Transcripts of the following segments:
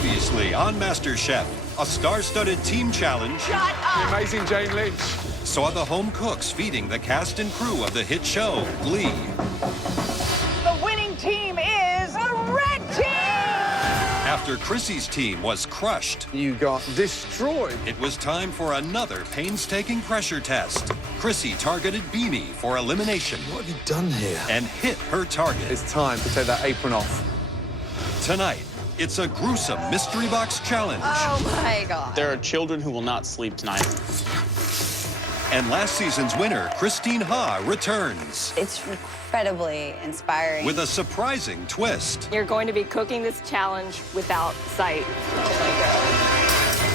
Previously on MasterChef, a star-studded team challenge Shut up! The amazing Jane Lynch saw the home cooks feeding the cast and crew of the hit show, Glee. The winning team is the red team! After Chrissy's team was crushed, You got destroyed. it was time for another painstaking pressure test. Chrissy targeted Beanie for elimination What have you done here? and hit her target. It's time to take that apron off. Tonight, it's a gruesome mystery box challenge. Oh my God. There are children who will not sleep tonight. And last season's winner, Christine Ha, returns It's incredibly inspiring. with a surprising twist. You're going to be cooking this challenge without sight.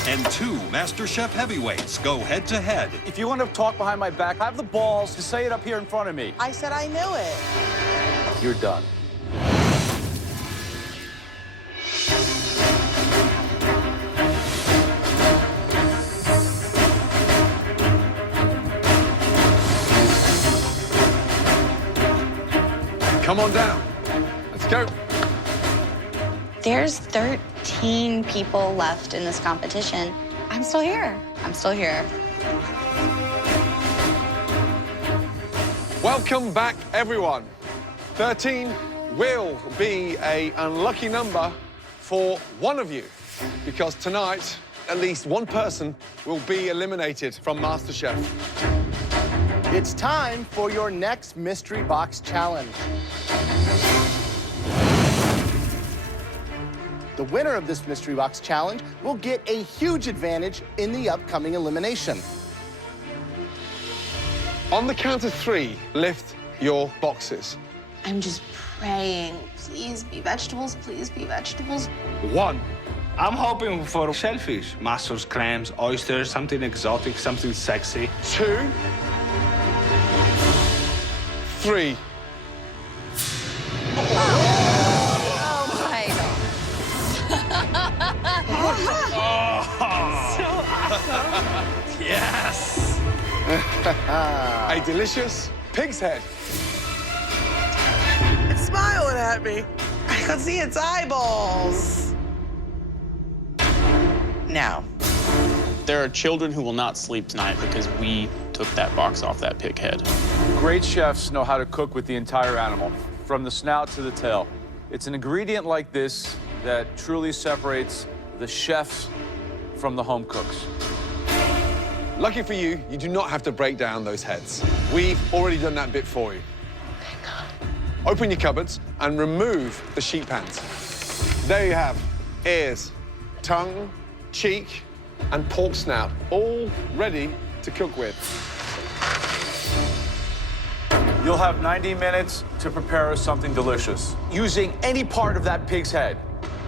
And two MasterChef heavyweights go head-to-head. If you want to talk behind my back, have the balls to say it up here in front of me. I said I knew it. You're done. Come on down. Let's go. There's 13 people left in this competition. I'm still here. I'm still here. Welcome back, everyone. 13 will be an unlucky number for one of you, because tonight, at least one person will be eliminated from MasterChef. It's time for your next mystery box challenge. The winner of this mystery box challenge will get a huge advantage in the upcoming elimination. On the count of three, lift your boxes. I'm just praying. Please be vegetables, please be vegetables. 1, I'm hoping for shellfish, mussels, clams, oysters, something exotic, something sexy. 2, 3. Oh my God. Yes! A delicious pig's head. It's smiling at me. I can see its eyeballs. Now. There are children who will not sleep tonight because we took that box off that pig head. Great chefs know how to cook with the entire animal, from the snout to the tail. It's an ingredient like this that truly separates the chefs from the home cooks. Lucky for you, you do not have to break down those heads. We've already done that bit for you. Open your cupboards and remove the sheet pans. There you have ears, tongue, cheek, and pork snout, all ready to cook with. You'll have 90 minutes to prepare us something delicious, using any part of that pig's head.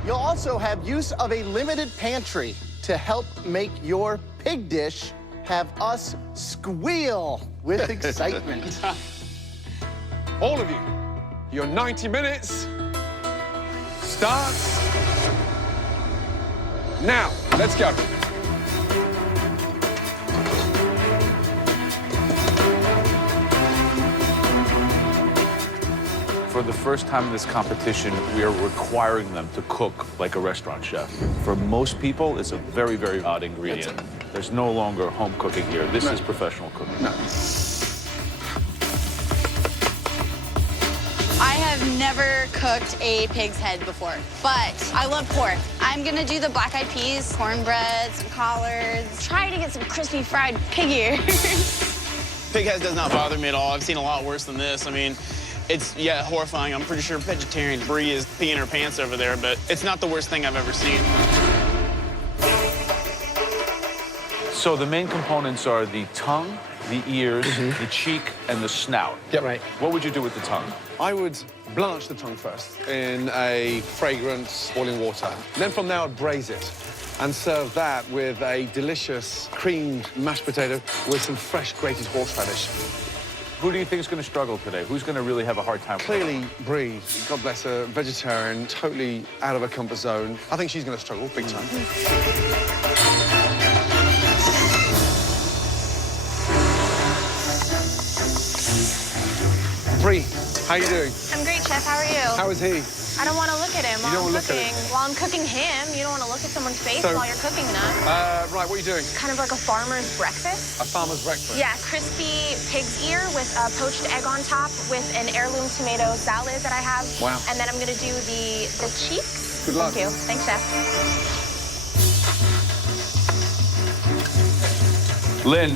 You'll also have use of a limited pantry to help make your pig dish have us squeal with excitement. All of you, your 90 minutes starts now. Let's go. For the first time in this competition, we are requiring them to cook like a restaurant chef. For most people, it's a very, very odd ingredient. There's no longer home cooking here. This is professional cooking. I have never cooked a pig's head before, but I love pork. I'm gonna do the black-eyed peas, cornbread, some collards, try to get some crispy fried pig ears. Pig head does not bother me at all. I've seen a lot worse than this. I mean, it's, yeah, horrifying. I'm pretty sure vegetarian Brie is peeing her pants over there, but it's not the worst thing I've ever seen. So the main components are the tongue, the ears, the cheek, and the snout. Yep. Right. What would you do with the tongue? I would blanch the tongue first in a fragrant boiling water. Then from there, I'd braise it and serve that with a delicious creamed mashed potato with some fresh grated horseradish. Who do you think is going to struggle today? Who's going to really have a hard time? Clearly, Brie, God bless her, vegetarian, totally out of her comfort zone. I think she's going to struggle big time. Brie, how you doing? I'm great, Chef. How are you? How is he? I don't want to look at him You don't while I'm wanna look at cooking. him. While I'm cooking him, you don't want to look at someone's face So- while you're cooking that. Right, what are you doing? Kind of like a farmer's breakfast. A farmer's breakfast. Yeah, crispy pig's ear with a poached egg on top with an heirloom tomato salad that I have. Wow. And then I'm gonna do the cheeks. Good luck. Thank you. Thanks, Chef. Lynn,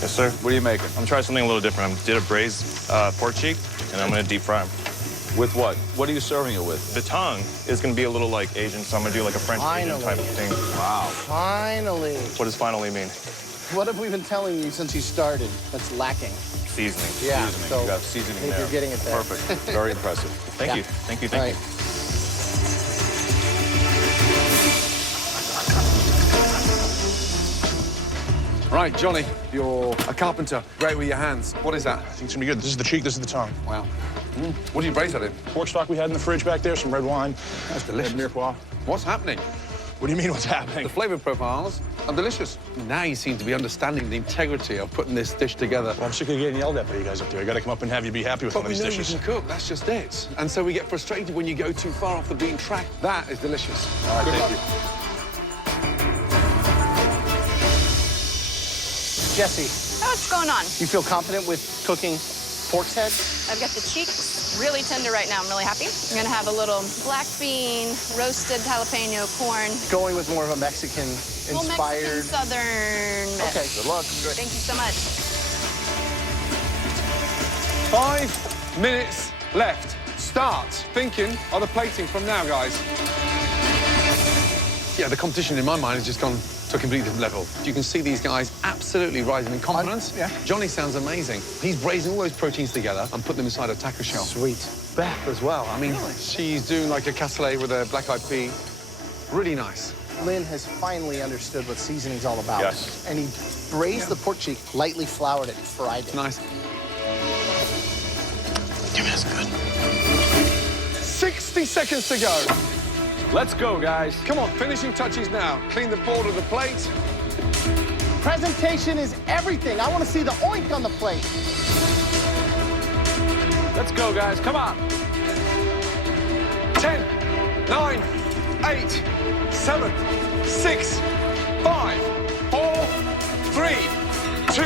Yes, sir. what are you making? I'm trying something a little different. I did a braised pork cheek, and I'm gonna deep fry them. With what? What are you serving it with? The tongue is gonna be a little like Asian, so I'm gonna do like a French Asian type of thing. Wow. Finally. What does finally mean? What have we been telling you since you started that's lacking? Seasoning. Yeah, Seasoning. so You got seasoning I think there. you're getting it there. Perfect. Very impressive. Thank Yeah. you. Thank you. All Thank right. you. Right, Johnny, you're a carpenter. Great with your hands. What is that? I think it's gonna be good. This is the cheek, this is the tongue. Wow. What do you braise that in? Pork stock we had in the fridge back there, some red wine. That's delicious. Mirepoix. What's happening? What do you mean what's happening? The flavor profiles are delicious. Now you seem to be understanding the integrity of putting this dish together. Well, I'm sick of getting yelled at by you guys up there. I gotta come up and have you be happy with But one of we these know dishes. you can cook, that's just it. And so we get frustrated when you go too far off the beaten track. That is delicious. All right, Good thank luck. you. Jesse, What's going on? you feel confident with cooking pork's head? I've got the cheeks really tender right now. I'm really happy. I'm gonna have a little black bean, roasted jalapeno corn. Going with more of a Little Mexican-inspired. Mexican Southern mix. Okay. Good luck. Thank you so much. 5 minutes left. Start thinking of the plating from now, guys. Yeah, the competition in my mind has just gone to a completely different level. You can see these guys absolutely rising in confidence. Yeah. Johnny sounds amazing. He's braising all those proteins together and putting them inside a taco shell. Sweet. Beth as well. I mean, she's doing like a cassoulet with a black-eyed pea. Really nice. Lynn has finally understood what seasoning's all about. Yes. And he braised the pork cheek, lightly floured it, fried it. Nice. Damn, that's good. 60 seconds to go. Let's go, guys. Come on, finishing touches now. Clean the board of the plate. Presentation is everything. I want to see the oink on the plate. Let's go, guys. Come on. 10, 9, 8, 7, 6, 5, 4, 3, 2,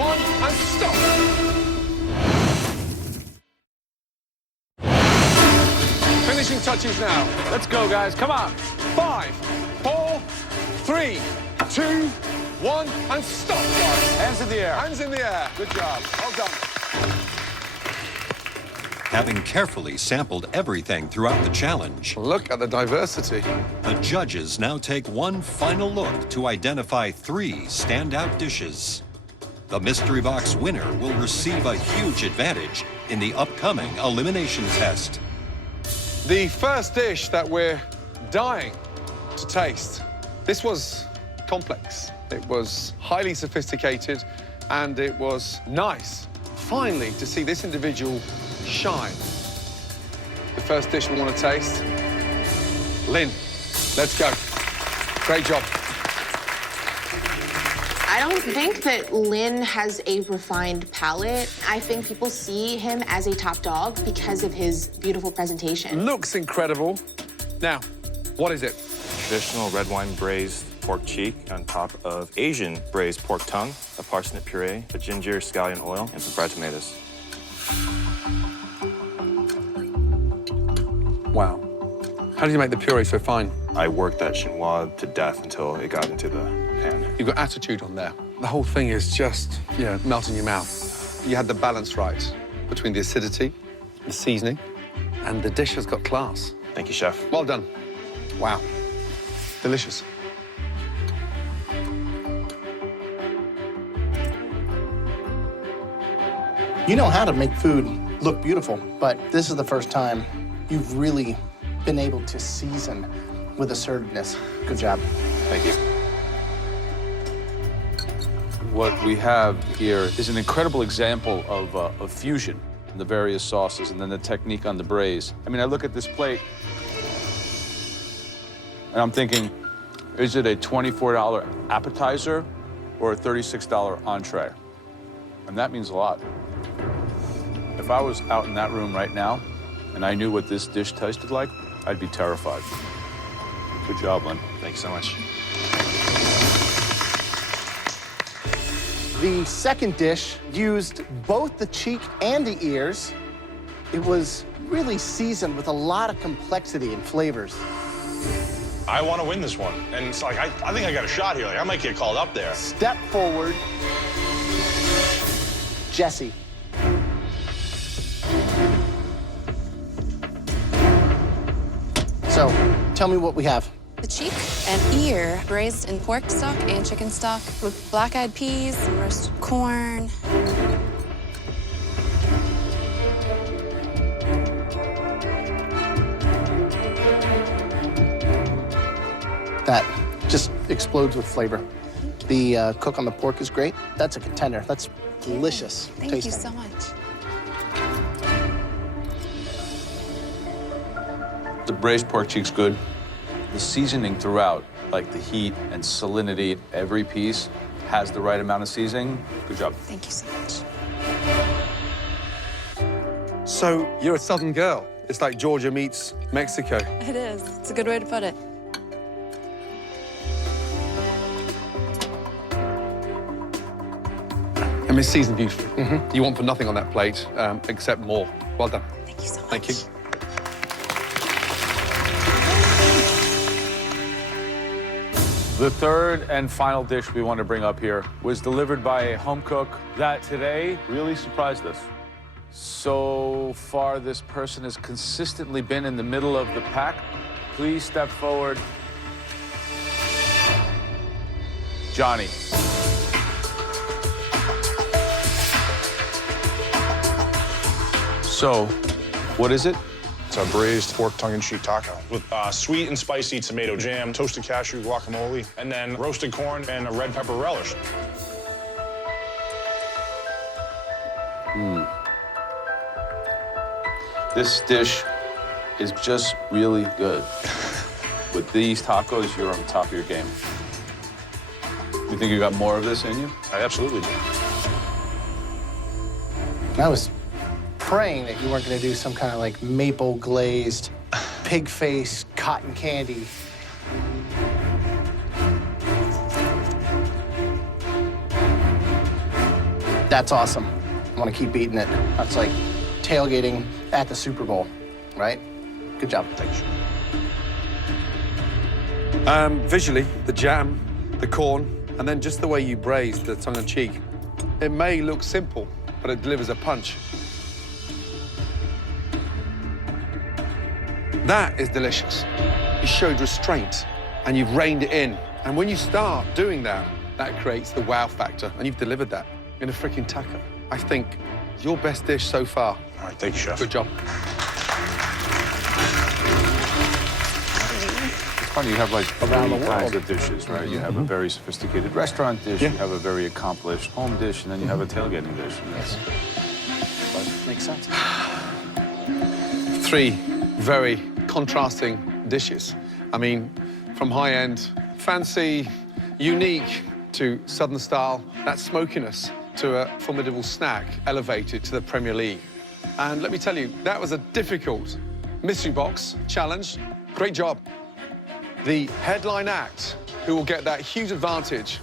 1, and stop. Finishing touches now. Let's go, guys. Come on. 5, 4, 3, 2, 1, and stop, guys. Hands in the air. Hands in the air. Good job. Well done. Having carefully sampled everything throughout the challenge, Look at the diversity. the judges now take one final look to identify 3 standout dishes. The Mystery Box winner will receive a huge advantage in the upcoming elimination test. The first dish that we're dying to taste. This was complex. It was highly sophisticated, and it was nice, finally, to see this individual shine. The first dish we want to taste. Lynn, let's go. Great job. I don't think that Lynn has a refined palate. I think people see him as a top dog because of his beautiful presentation. Looks incredible. Now, what is it? Traditional red wine braised pork cheek on top of Asian braised pork tongue, a parsnip puree, a ginger scallion oil, and some fried tomatoes. Wow. How did you make the puree so fine? I worked that chinois to death until it got into the pan. You've got attitude on there. The whole thing is just, melt in your mouth. You had the balance right between the acidity, the seasoning, and the dish has got class. Thank you, chef. Well done. Wow. Delicious. You know how to make food look beautiful, but this is the first time you've really been able to season with assertiveness. Good job. Thank you. What we have here is an incredible example of fusion in the various sauces and then the technique on the braise. I mean, I look at this plate and I'm thinking, is it a $24 appetizer or a $36 entree? And that means a lot. If I was out in that room right now, and I knew what this dish tasted like, I'd be terrified. Good job, Lynn. Thanks so much. The second dish used both the cheek and the ears. It was really seasoned with a lot of complexity and flavors. I want to win this one. And it's like, I think I got a shot here. Like, I might get called up there. Step forward, Jesse. So, tell me what we have. The cheek and ear braised in pork stock and chicken stock with black-eyed peas and roasted corn. That just explodes with flavor. The cook on the pork is great. That's a contender. That's delicious. Thank tasting. you so much. The braised pork cheek's good. The seasoning throughout, like the heat and salinity, every piece has the right amount of seasoning. Good job. Thank you so much. So you're a Southern girl. It's like Georgia meets Mexico. It is. It's a good way to put it. I mean, it's seasoned beautifully. You want for nothing on that plate except more. Well done. Thank you so much. Thank you. The third and final dish we want to bring up here was delivered by a home cook that today really surprised us. So far, this person has consistently been in the middle of the pack. Please step forward. Johnny. So, what is it? It's a braised pork tongue-in-cheek taco with sweet and spicy tomato jam, toasted cashew guacamole, and then roasted corn and a red pepper relish. This dish is just really good. With these tacos, you're on the top of your game. You think you got more of this in you? I absolutely do. I was praying that you weren't going to do some kind of like maple glazed pig face cotton candy. That's awesome. I want to keep eating it. That's like tailgating at the Super Bowl, right? Good job. Thanks. Visually, the jam, the corn, and then just the way you braise the tongue-in-cheek. It may look simple, but it delivers a punch. That is delicious. You showed restraint, and you've reined it in. And when you start doing that, that creates the wow factor, and you've delivered that in a freaking taco. I think your best dish so far. All right, thank you, Chef. Good job. It's funny, you have like Around the three kinds world. of dishes, right? You have a very sophisticated restaurant dish, you have a very accomplished home dish, and then you have a tailgating dish. And that's, Makes sense. Three very contrasting dishes. I mean, from high-end, fancy, unique, to Southern style, that smokiness, to a formidable snack elevated to the Premier League. And let me tell you, that was a difficult mystery box challenge. Great job. The headline act, who will get that huge advantage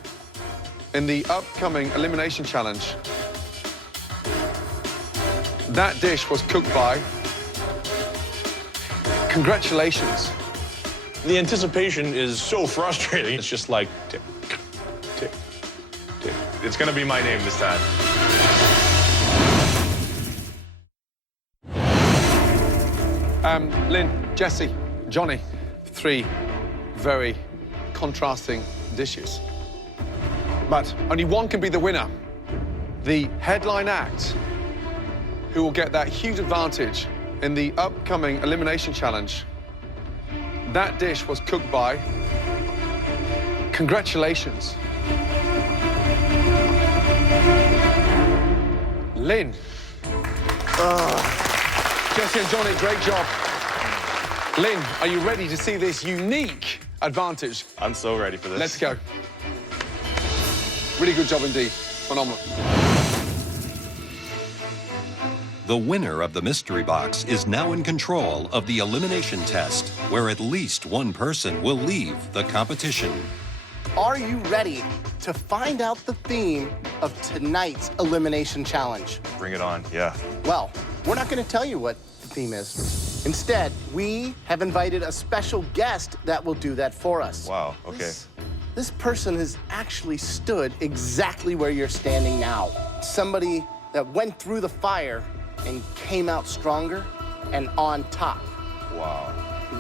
in the upcoming elimination challenge. That dish was cooked by. Congratulations. The anticipation is so frustrating. It's just like, tick, tick, tick. It's gonna be my name this time. Lynn, Jesse, Johnny, three very contrasting dishes. But only one can be the winner. The headline act, who will get that huge advantage in the upcoming elimination challenge. That dish was cooked by. Congratulations. Lynn. Jesse and Johnny, great job. Lynn, are you ready to see this unique advantage? I'm so ready for this. Let's go. Really good job indeed. Phenomenal. The winner of the mystery box is now in control of the elimination test, where at least one person will leave the competition. Are you ready to find out the theme of tonight's elimination challenge? Bring it on, yeah. Well, we're not going to tell you what the theme is. Instead, we have invited a special guest that will do that for us. Wow, okay. This person has actually stood exactly where you're standing now. Somebody that went through the fire and came out stronger and on top. Wow.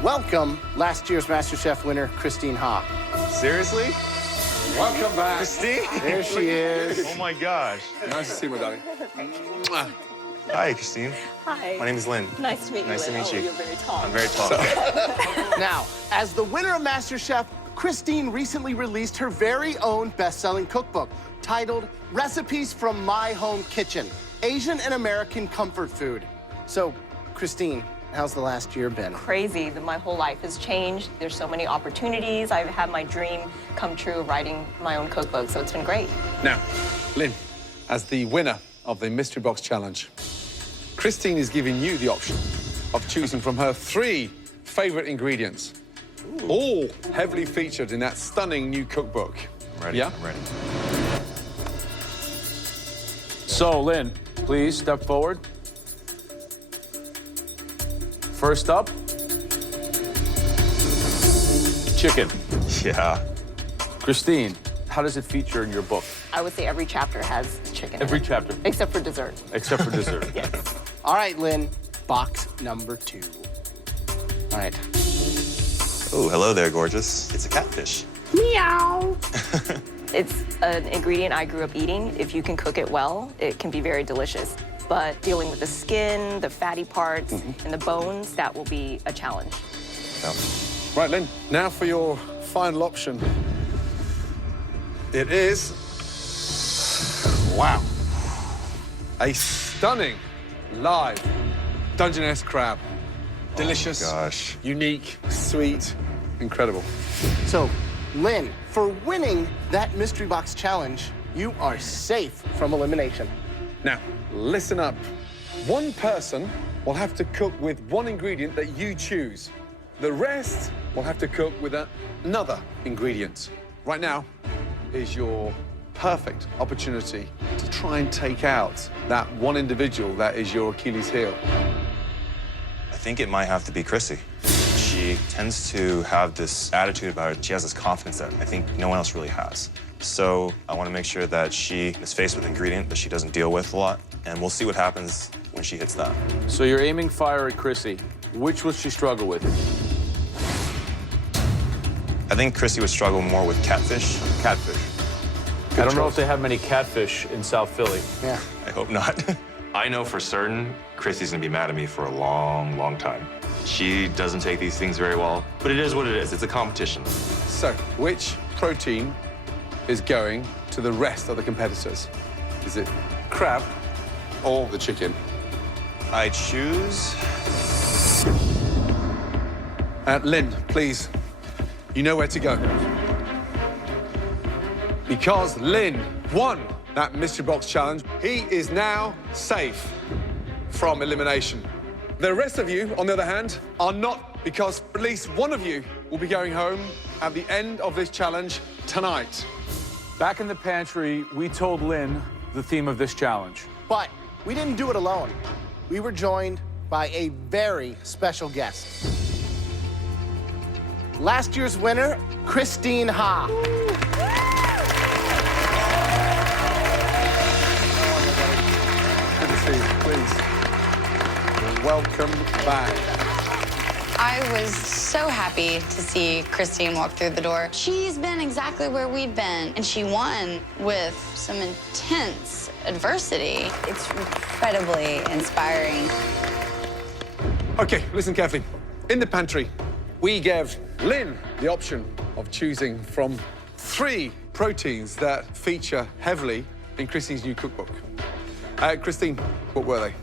Welcome, last year's MasterChef winner, Christine Ha. Seriously? Welcome back. Christine? There she is. Oh my gosh. Nice to see you, my darling. Hi, Christine. Hi. My name is Lynn. Nice to meet you. Nice to Lynn. meet you. Oh, you're very tall. I'm very tall. Now, as the winner of MasterChef, Christine recently released her very own best-selling cookbook titled Recipes from My Home Kitchen, Asian and American Comfort Food. So, Christine, how's the last year been? Crazy. My whole life has changed. There's so many opportunities. I've had my dream come true writing my own cookbook, so it's been great. Now, Lynn, as the winner of the Mystery Box Challenge, Christine is giving you the option of choosing from her 3 favorite ingredients, all heavily featured in that stunning new cookbook. I'm ready. Yeah? I'm ready. So, Lynn, please step forward. First up, chicken. Yeah. Christine, how does it feature in your book? I would say every chapter has chicken in Every it. chapter. Except for dessert. Except for dessert. Yes. All right, Lynn, box number 2. All right. Oh, hello there, gorgeous. It's a catfish. Meow. It's an ingredient I grew up eating. If you can cook it well, it can be very delicious. But dealing with the skin, the fatty parts, and the bones, that will be a challenge. Yeah. Right, Lynn, now for your final option. It is, wow, a stunning live Dungeness crab. Delicious, Gosh. unique, sweet, incredible. So, Lynn, for winning that Mystery Box Challenge, you are safe from elimination. Now, listen up. One person will have to cook with one ingredient that you choose. The rest will have to cook with another ingredient. Right now is your perfect opportunity to try and take out that one individual that is your Achilles heel. I think it might have to be Chrissy. She tends to have this attitude about her. She has this confidence that I think no one else really has. So I want to make sure that she is faced with an ingredient that she doesn't deal with a lot, and we'll see what happens when she hits that. So you're aiming fire at Chrissy. Which will she struggle with? I think Chrissy would struggle more with catfish. Catfish. I don't know if they have many catfish in South Philly. Yeah. I hope not. I know for certain Chrissy's gonna be mad at me for a long, long time. She doesn't take these things very well, but it is what it is. It's a competition. So, which protein is going to the rest of the competitors? Is it crab or the chicken? I choose... Lynn, please, you know where to go. Because Lynn won that Mystery Box Challenge, he is now safe from elimination. The rest of you, on the other hand, are not, because at least one of you will be going home at the end of this challenge tonight. Back in the pantry, we told Lynn the theme of this challenge. But we didn't do it alone. We were joined by a very special guest. Last year's winner, Christine Ha. Good to see you, please. Welcome back. I was so happy to see Christine walk through the door. She's been exactly where we've been, and she won with some intense adversity. It's incredibly inspiring. Okay, listen carefully. In the pantry, we gave Lynn the option of choosing from 3 proteins that feature heavily in Christine's new cookbook. Christine, what were they?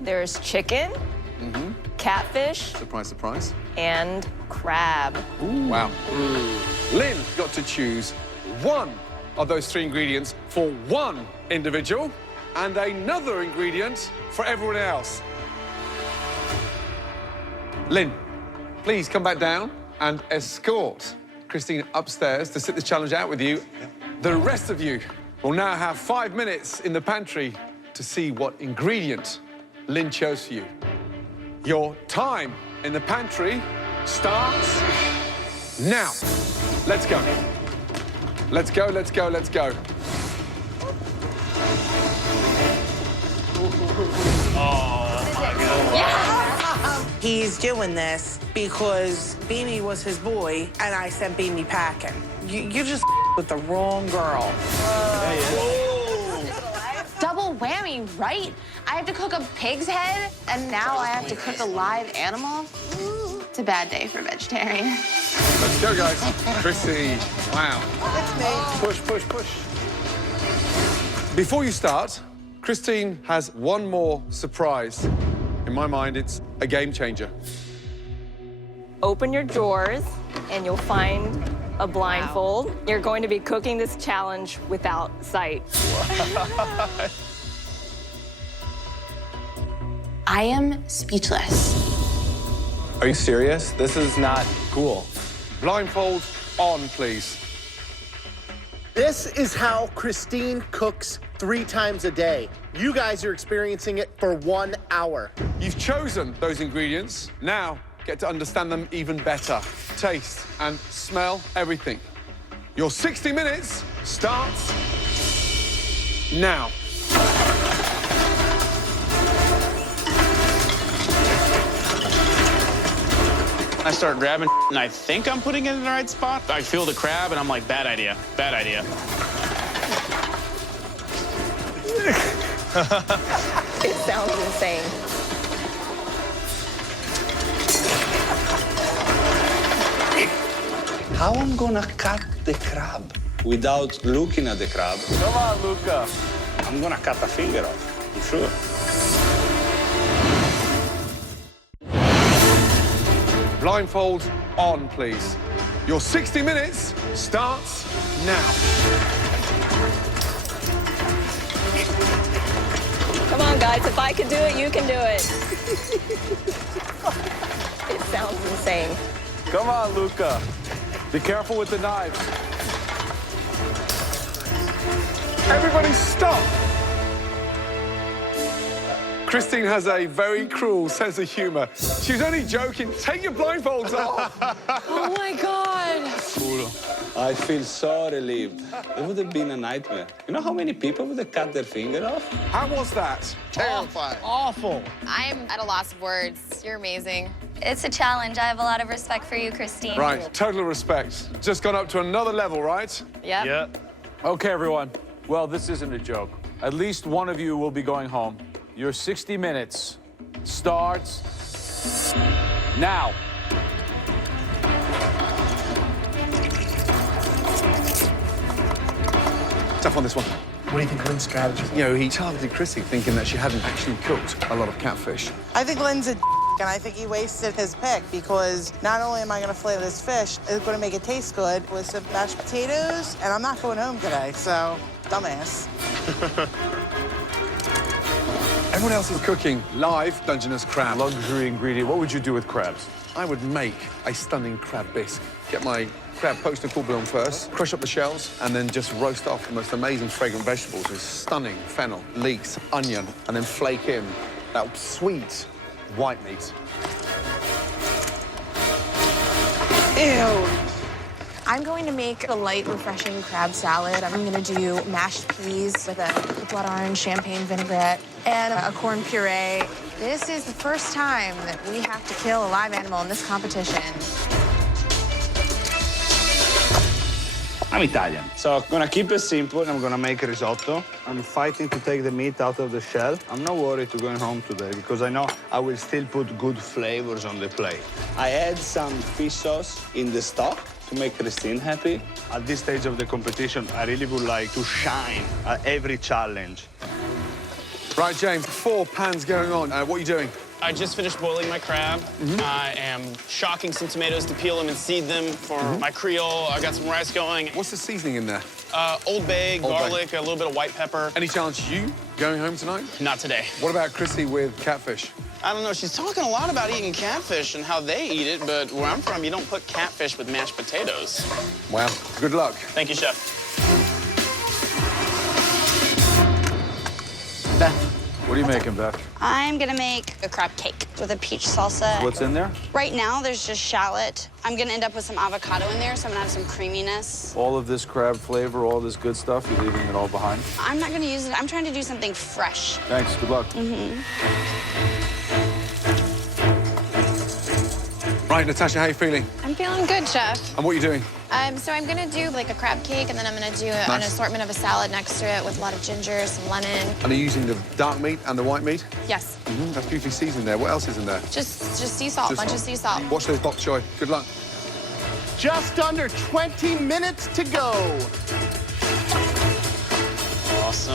There's chicken, catfish, Surprise, surprise. and crab. Wow. Lynn got to choose one of those 3 ingredients for one individual. and another ingredient for everyone else. Lynn, please come back down and escort Christine upstairs to sit the challenge out with you. The rest of you will now have 5 minutes in the pantry to see what ingredient Lynn chose for you. Your time in the pantry starts now. Let's go. Let's go, let's go, let's go. He's doing this because Beanie was his boy, and I sent Beanie packing. You just with the wrong girl. Double whammy, right? I have to cook a pig's head, and now I have to cook a live animal? It's a bad day for vegetarian. Let's go, guys. Chrissy, wow. It's me. Push, push, push. Before you start, Christine has one more surprise. In my mind, it's a game changer. Open your drawers, and you'll find a blindfold. You're going to be cooking this challenge without sight. I am speechless. Are you serious? This is not cool. Blindfold on, please. This is how Christine cooks 3 times a day. You guys are experiencing it for 1 hour. You've chosen those ingredients. Now, get to understand them even better. Taste and smell everything. Your 60 minutes starts now. I start grabbing and I think I'm putting it in the right spot. I feel the crab and I'm like, bad idea, bad idea. It sounds insane. How I'm gonna cut the crab without looking at the crab? Come on, Luca. I'm gonna cut a finger off, I'm sure. Blindfold on, please. Your 60 minutes starts now. Come on, guys. If I can do it, you can do it. It sounds insane. Come on, Luca. Be careful with the knives. Everybody stop! Christine has a very cruel sense of humor. She was only joking. Take your blindfolds off. Oh my God. I feel so relieved. It would have been a nightmare. You know how many people would have cut their finger off? How was that? Terrifying. Awful. I'm at a loss of words. You're amazing. It's a challenge. I have a lot of respect for you, Christine. Right, total respect. Just gone up to another level, right? Yep. Yep. Okay, everyone. Well, this isn't a joke. At least one of you will be going home. Your 60 minutes starts now. Tough on this one. What do you think Lynn's strategy? You know, he targeted Chrissy thinking that she hadn't actually cooked a lot of catfish. I think Lynn's a and I think he wasted his pick because not only am I going to flavor this fish, it's going to make it taste good with some mashed potatoes, and I'm not going home today, so dumbass. Everyone else is cooking live Dungeness crab. Luxury ingredient. What would you do with crabs? I would make a stunning crab bisque. Get my crab poached in full bouillon first, crush up the shells, and then just roast off the most amazing fragrant vegetables with stunning fennel, leeks, onion, and then flake in that sweet white meat. Ew. I'm going to make a light, refreshing crab salad. I'm going to do mashed peas with a blood orange champagne vinaigrette and a corn puree. This is the first time that we have to kill a live animal in this competition. I'm Italian, so I'm gonna keep it simple. I'm gonna make a risotto. I'm fighting to take the meat out of the shell. I'm not worried to going home today because I know I will still put good flavors on the plate. I add some fish sauce in the stock to make Christine happy. At this stage of the competition, I really would like to shine at every challenge. Right, James, 4 pans going on. What are you doing? I just finished boiling my crab. I am shocking some tomatoes to peel them and seed them for my Creole. I got some rice going. What's the seasoning in there? Old Bay, Old Bay. garlic, a little bit of white pepper. Any chance you going home tonight? Not today. What about Chrissy with catfish? I don't know, she's talking a lot about eating catfish and how they eat it, but where I'm from, you don't put catfish with mashed potatoes. Well, good luck. Thank you, Chef. Beth, what are you making, Beth? I'm gonna make a crab cake with a peach salsa. What's in there? Right now, there's just shallot. I'm gonna end up with some avocado in there, so I'm gonna have some creaminess. All of this crab flavor, all this good stuff, you're leaving it all behind? I'm not gonna use it. I'm trying to do something fresh. Thanks, good luck. Right, Natasha, how are you feeling? I'm feeling good, Chef. And what are you doing? So I'm gonna do like a crab cake, and then I'm gonna do an assortment of a salad next to it with a lot of ginger, some lemon. And are you using the dark meat and the white meat? Yes. That's beautifully seasoned there. What else is in there? Just sea salt, bunch of sea salt. Watch those bok choy. Good luck. Just under 20 minutes to go. Awesome.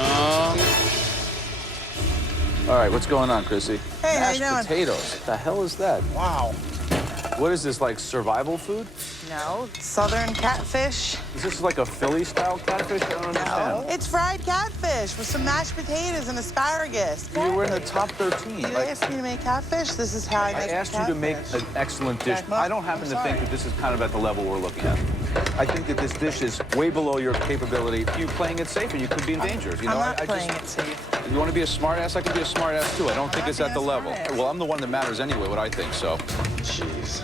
All right, what's going on, Chrissy? Hey, how you Mashed doing? potatoes. What the hell is that? Wow. What is this, like survival food? No, southern catfish. Is this like a Philly-style catfish? I don't understand. It's fried catfish with some mashed potatoes and asparagus. You were in the top 13. You asked me to make catfish. This is how I make I asked you to make an excellent dish. I don't happen to think that this is kind of at the level we're looking at. I think that this dish is way below your capability. You're playing it safe, and you could be in danger. You know, I'm not playing it safe. You want to be a smartass? I can be a smartass too. I don't think it's at the level. Well, I'm the one that matters anyway. What I think. So. Jeez.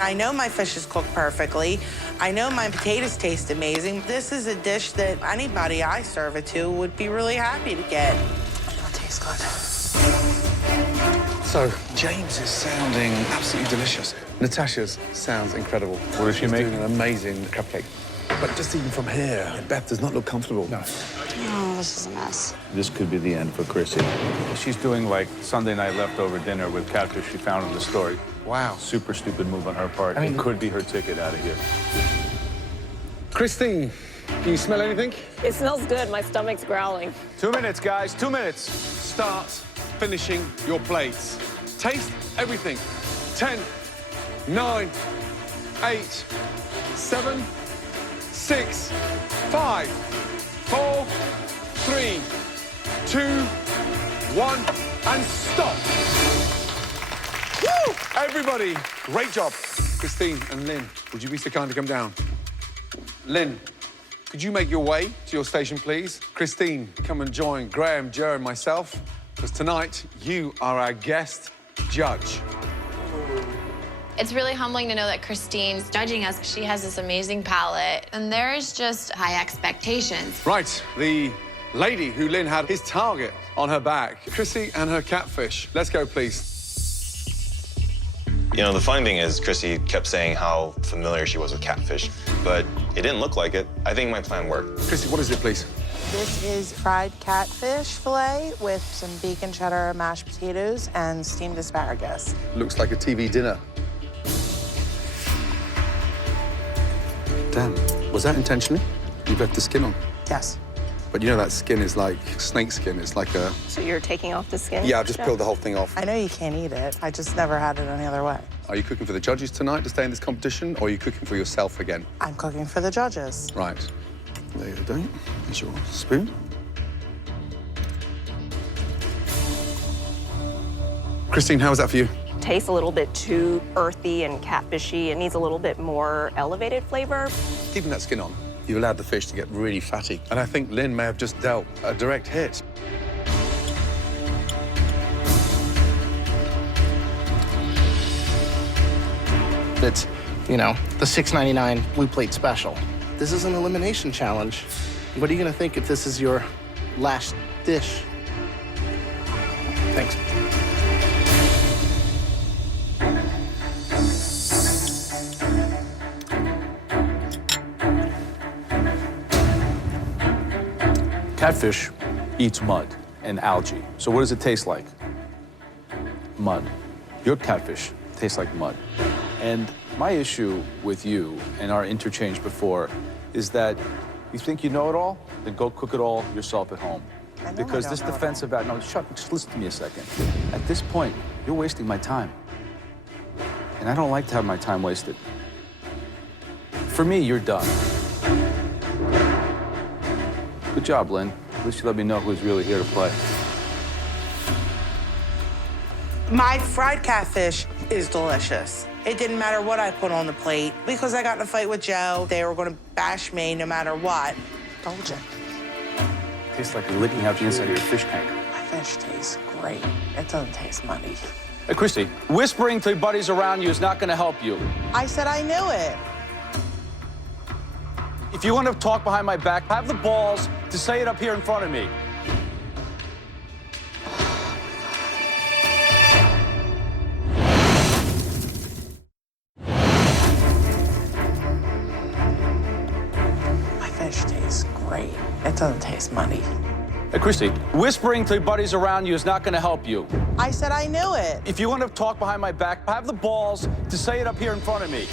I know my fish is cooked perfectly. I know my potatoes taste amazing. This is a dish that anybody I serve it to would be really happy to get. It tastes good. So, James is sounding absolutely delicious. Natasha's sounds incredible. What is she making? Doing an amazing cupcake. But just even from here, Beth does not look comfortable. No. Oh, this is a mess. This could be the end for Chrissy. She's doing like Sunday night leftover dinner with catfish she found in the store. Wow. Super stupid move on her part. It could be her ticket out of here. Christine, can you smell anything? It smells good. My stomach's growling. 2 minutes, guys. 2 minutes. Start finishing your plates. Taste everything. 10, 9, 8, 7, 6, 5, 4, 3, 2, 1, and stop. Woo! Everybody, great job. Christine and Lynn, would you be so kind to come down? Lynn, could you make your way to your station, please? Christine, come and join Graham, Joe, and myself, because tonight you are our guest judge. It's really humbling to know that Christine's judging us. She has this amazing palate, and there is just high expectations. Right, the lady who Lynn had his target on her back, Chrissy and her catfish. Let's go, please. You know, the funny thing is, Chrissy kept saying how familiar she was with catfish, but it didn't look like it. I think my plan worked. Chrissy, what is it, please? This is fried catfish fillet with some bacon cheddar mashed potatoes and steamed asparagus. Looks like a TV dinner. Damn, was that intentionally? You left the skin on? Yes. But you know that skin is like snake skin. It's like a... So you're taking off the skin? Yeah, I've just peeled the whole thing off. I know you can't eat it. I just never had it any other way. Are you cooking for the judges tonight to stay in this competition, or are you cooking for yourself again? I'm cooking for the judges. Right. There you go. Here's your spoon. Christine, how was that for you? Tastes a little bit too earthy and catfishy. It needs a little bit more elevated flavor. Keeping that skin on, you allowed the fish to get really fatty. And I think Lynn may have just dealt a direct hit. It's, you know, the $6.99 Blue Plate Special. This is an elimination challenge. What are you gonna think if this is your last dish? Thanks. Catfish eats mud and algae. So what does it taste like? Mud. Your catfish tastes like mud. And my issue with you and our interchange before is that you think you know it all, then go cook it all yourself at home. Because this defensive act, no, just listen to me a second. At this point, you're wasting my time. And I don't like to have my time wasted. For me, you're done. Good job, Lynn. At least you let me know who's really here to play. My fried catfish is delicious. It didn't matter what I put on the plate because I got in a fight with Joe. They were going to bash me no matter what. Told you. Tastes like you're licking out the inside of your fish tank. My fish tastes great. It doesn't taste muddy. Hey, Christy, whispering to your buddies around you is not going to help you. I said I knew it. If you want to talk behind my back, have the balls to say it up here in front of me. My fish tastes great. It doesn't taste muddy. Hey, Christy, whispering to your buddies around you is not going to help you. I said I knew it. If you want to talk behind my back, have the balls to say it up here in front of me.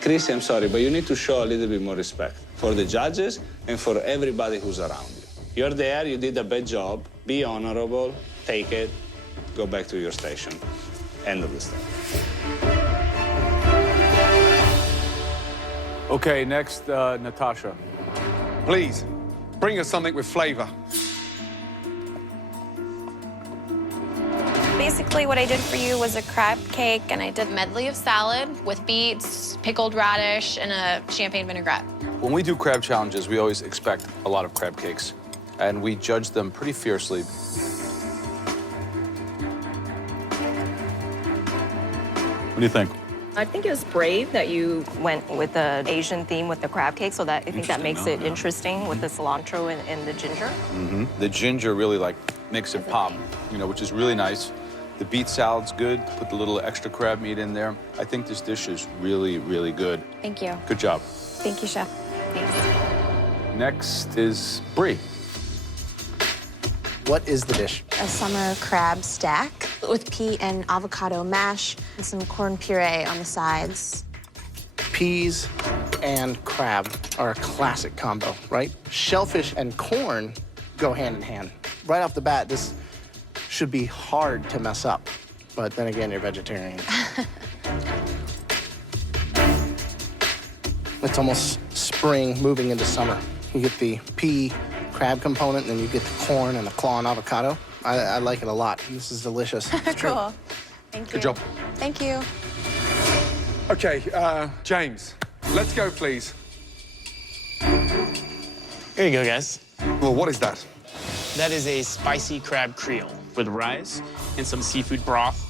Chrissy, I'm sorry, but you need to show a little bit more respect for the judges and for everybody who's around you. You're there, you did a bad job, be honorable, take it, go back to your station. End of the story. Okay, next, Natasha. Please, bring us something with flavor. Basically, what I did for you was a crab cake, and I did a medley of salad with beets, pickled radish, and a champagne vinaigrette. When we do crab challenges, we always expect a lot of crab cakes, and we judge them pretty fiercely. What do you think? I think it was brave that you went with the Asian theme with the crab cake, so that I think that makes it interesting with the cilantro and the ginger. Mm-hmm. The ginger really makes it pop, which is really nice. The beet salad's good. Put the little extra crab meat in there. I think this dish is really, really good. Thank you. Good job. Thank you, Chef. Thanks. Next is Brie. What is the dish? A summer crab stack with pea and avocado mash and some corn puree on the sides. Peas and crab are a classic combo, right? Shellfish and corn go hand in hand. Right off the bat, this should be hard to mess up. But then again, you're vegetarian. It's almost spring moving into summer. You get the pea crab component, and then you get the corn and the claw and avocado. I like it a lot. This is delicious. It's true. Cool. Thank you. Good job. Thank you. Okay, James, let's go, please. Here you go, guys. Well, what is that? That is a spicy crab creole with rice and some seafood broth.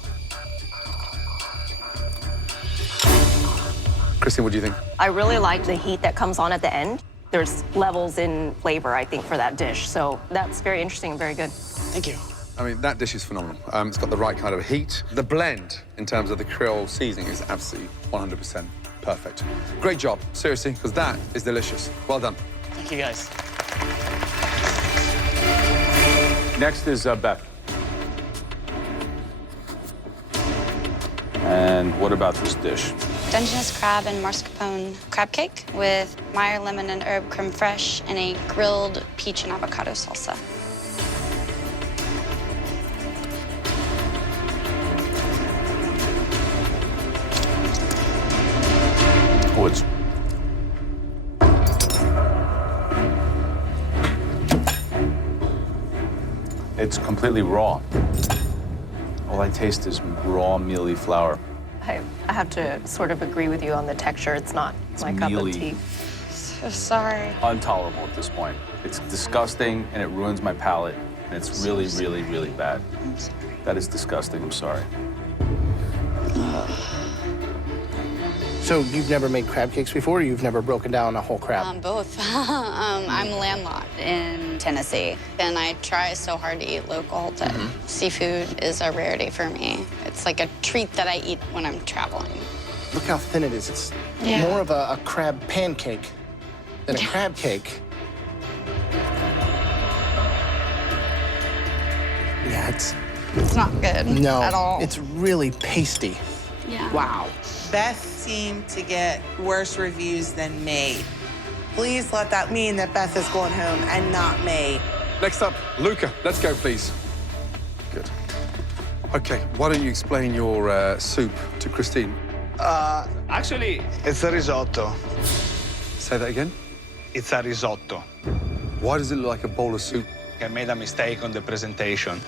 Christine, what do you think? I really like the heat that comes on at the end. There's levels in flavor, I think, for that dish. So that's very interesting and very good. Thank you. I mean, that dish is phenomenal. It's got the right kind of heat. The blend, in terms of the Creole seasoning, is absolutely 100% perfect. Great job, seriously, because that is delicious. Well done. Thank you, guys. Next is Beth. And what about this dish? Dungeness crab and mascarpone crab cake with Meyer lemon and herb creme fraiche and a grilled peach and avocado salsa. Oh, it's completely raw. All I taste is raw, mealy flour. I have to sort of agree with you on the texture. It's not my cup mealy. of tea. So sorry. Intolerable at this point. It's disgusting, and it ruins my palate, and it's really, really, really bad. That is disgusting. I'm sorry. So you've never made crab cakes before, or you've never broken down a whole crab? Both. I'm landlocked in Tennessee, and I try so hard to eat local that seafood is a rarity for me. It's like a treat that I eat when I'm traveling. Look how thin it is. It's more of a crab pancake than a crab cake. Yeah, It's not good no, at all. it's really pasty. Yeah. Wow. Beth seemed to get worse reviews than me. Please let that mean that Beth is going home and not me. Next up, Luca. Let's go, please. Good. Okay, why don't you explain your soup to Christine? Actually, it's a risotto. Say that again? It's a risotto. Why does it look like a bowl of soup? I made a mistake on the presentation.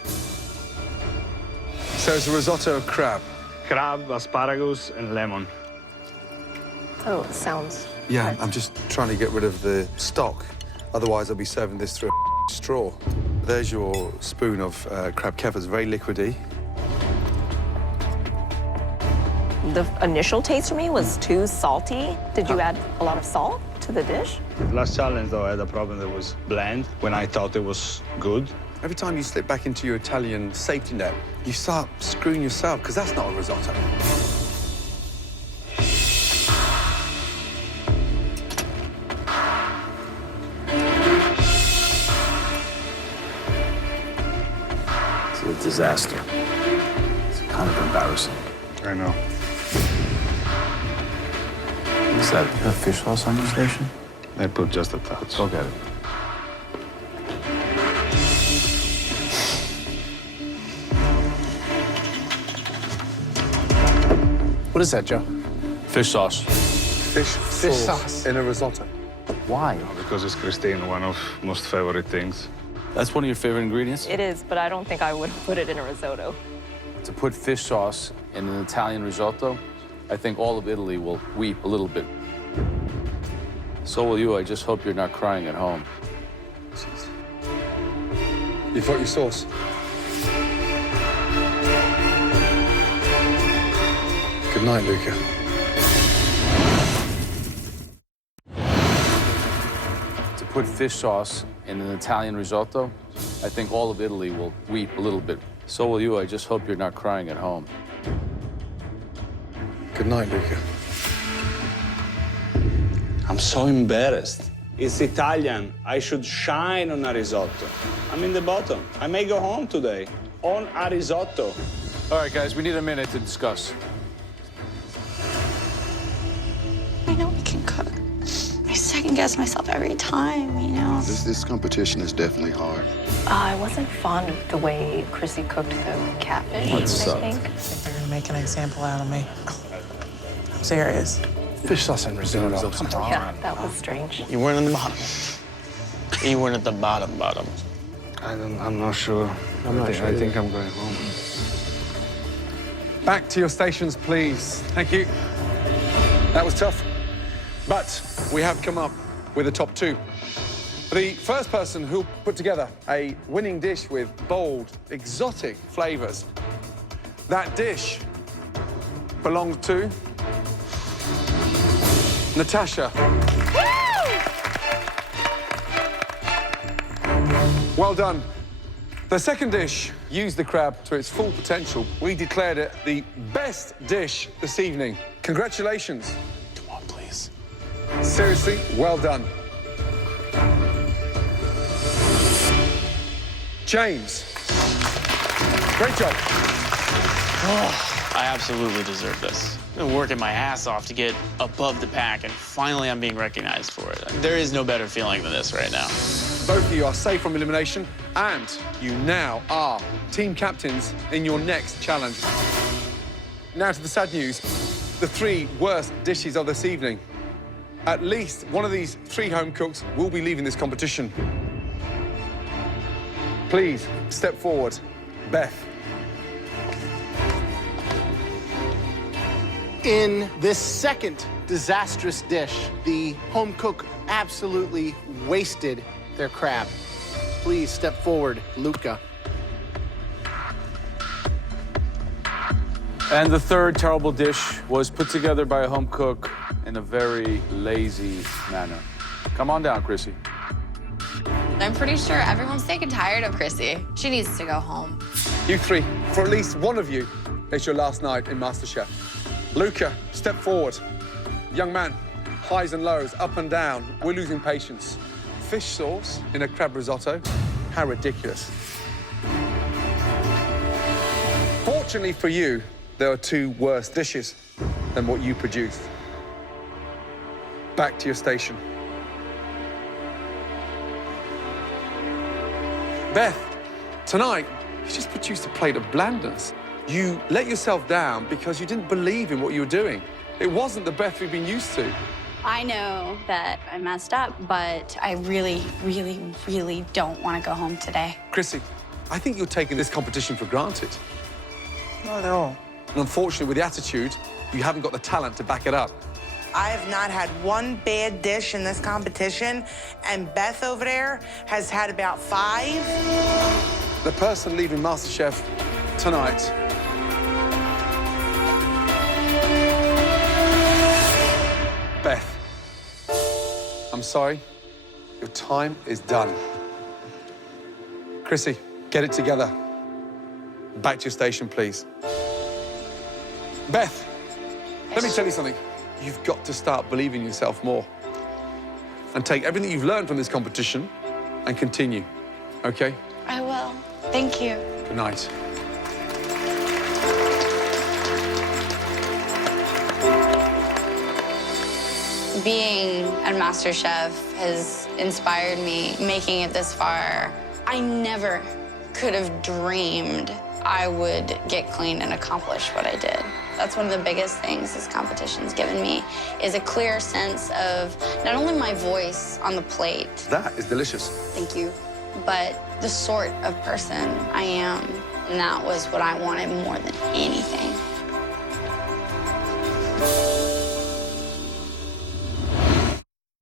So it's a risotto of crab? Crab, asparagus, and lemon. Oh, it sounds... Yeah, right. I'm just trying to get rid of the stock. Otherwise, I'll be serving this through a straw. There's your spoon of crab kefir. Very liquidy. The initial taste for me was too salty. Did you add a lot of salt to the dish? Last challenge, though, I had a problem that was bland when I thought it was good. Every time you slip back into your Italian safety net, you start screwing yourself, because that's not a risotto. It's a disaster. It's kind of embarrassing. I know. Is that a fish sauce on your station? I put just a touch. Go get it. What is that, Joe? Fish sauce. Fish sauce in a risotto. Why? Because it's Christine, one of most favorite things. That's one of your favorite ingredients? It is, but I don't think I would put it in a risotto. To put fish sauce in an Italian risotto, I think all of Italy will weep a little bit. So will you. I just hope you're not crying at home. You've got your sauce. Good night, Luca. To put fish sauce in an Italian risotto, I think all of Italy will weep a little bit. So will you. I just hope you're not crying at home. Good night, Luca. I'm so embarrassed. It's Italian. I should shine on a risotto. I'm in the bottom. I may go home today on a risotto. All right, guys, we need a minute to discuss. I know we can cook. I second guess myself every time, you know. This competition is definitely hard. I wasn't fond of the way Chrissy cooked the catfish, I think. They're gonna make an example out of me. I'm serious. Fish sauce and risotto. Come on. Yeah, that was strange. You weren't in the bottom. You weren't at the bottom. I'm not sure. I think I'm going home. Back to your stations, please. Thank you. That was tough. But we have come up with a top two. The first person who'll put together a winning dish with bold, exotic flavors. That dish belongs to Natasha. Well done. The second dish used the crab to its full potential. We declared it the best dish this evening. Congratulations. Come on, please. Seriously, well done. James. Great job. I absolutely deserve this. I've been working my ass off to get above the pack, and finally I'm being recognized for it. There is no better feeling than this right now. Both of you are safe from elimination, and you now are team captains in your next challenge. Now to the sad news, the three worst dishes of this evening. At least one of these three home cooks will be leaving this competition. Please, step forward. Beth. In this second disastrous dish, the home cook absolutely wasted their crab. Please step forward, Luca. And the third terrible dish was put together by a home cook in a very lazy manner. Come on down, Chrissy. I'm pretty sure everyone's sick and tired of Chrissy. She needs to go home. You three, for at least one of you, it's your last night in MasterChef. Luca, step forward. Young man, highs and lows, up and down. We're losing patience. Fish sauce in a crab risotto? How ridiculous. Fortunately for you, there are two worse dishes than what you produced. Back to your station. Beth, tonight, you just produced a plate of blandness. You let yourself down because you didn't believe in what you were doing. It wasn't the Beth we've been used to. I know that I messed up, but I really, really, really don't want to go home today. Chrissy, I think you're taking this competition for granted. Not at all. And unfortunately, with the attitude, you haven't got the talent to back it up. I have not had one bad dish in this competition, and Beth over there has had about 5. The person leaving MasterChef tonight Beth, I'm sorry. Your time is done. Chrissy, get it together. Back to your station, please. Beth, let me tell you something. You've got to start believing in yourself more. And take everything you've learned from this competition and continue, okay? I will. Thank you. Good night. Being a MasterChef has inspired me, making it this far. I never could have dreamed I would get clean and accomplish what I did. That's one of the biggest things this competition's given me, is a clear sense of not only my voice on the plate. That is delicious. Thank you. But the sort of person I am. And that was what I wanted more than anything.